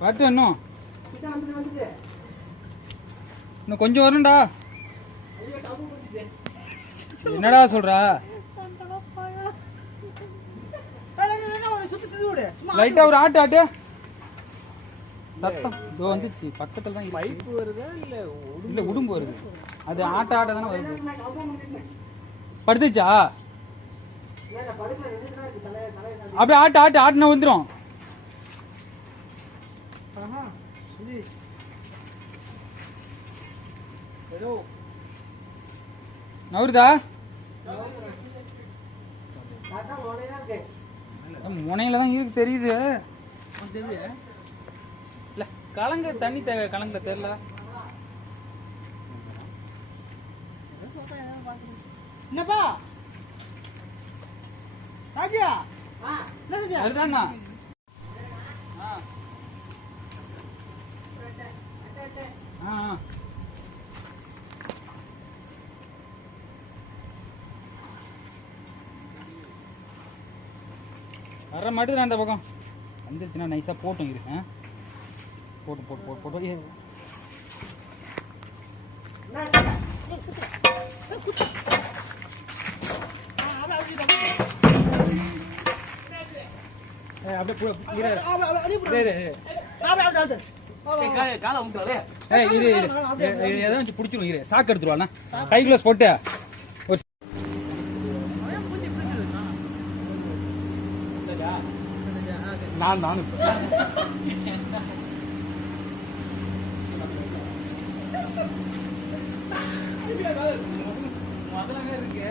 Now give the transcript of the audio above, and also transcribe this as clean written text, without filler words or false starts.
வரட்டும் இன்னும் கொஞ்சம் வரணும்டா. என்னடா சொல்றா? லைட்டா ஒரு ஆட்டு ஆட்டு சத்தம் இதோ வந்துச்சு. பக்கத்துல தான் பைப்பு வருதா இல்ல உடும்பு வருது. அது ஆட்ட ஆட்ட தானே வருது. படுத்துச்சா? அப்படியே ஆட்டு ஆட்டு ஆட்டுனா வந்துடும். நவருதா? முனையில தான் இருக்கு தெரியுது. இல்ல கலங்க தண்ணி கலங்க தெரியல. என்னப்பா ராஜா அதுதானா? வர மாட்டேது. அந்த பக்கம் வந்துருச்சுன்னா நைஸா போட்டும் இருக்கேன். போட்டு போட்டு போட்டு போட்டு பிடிச்சிரும். சாக்கு எடுத்துருவாண்ணா. கை கிளாஸ் போட்டு நான் நானும் முதல்ல இருக்கு.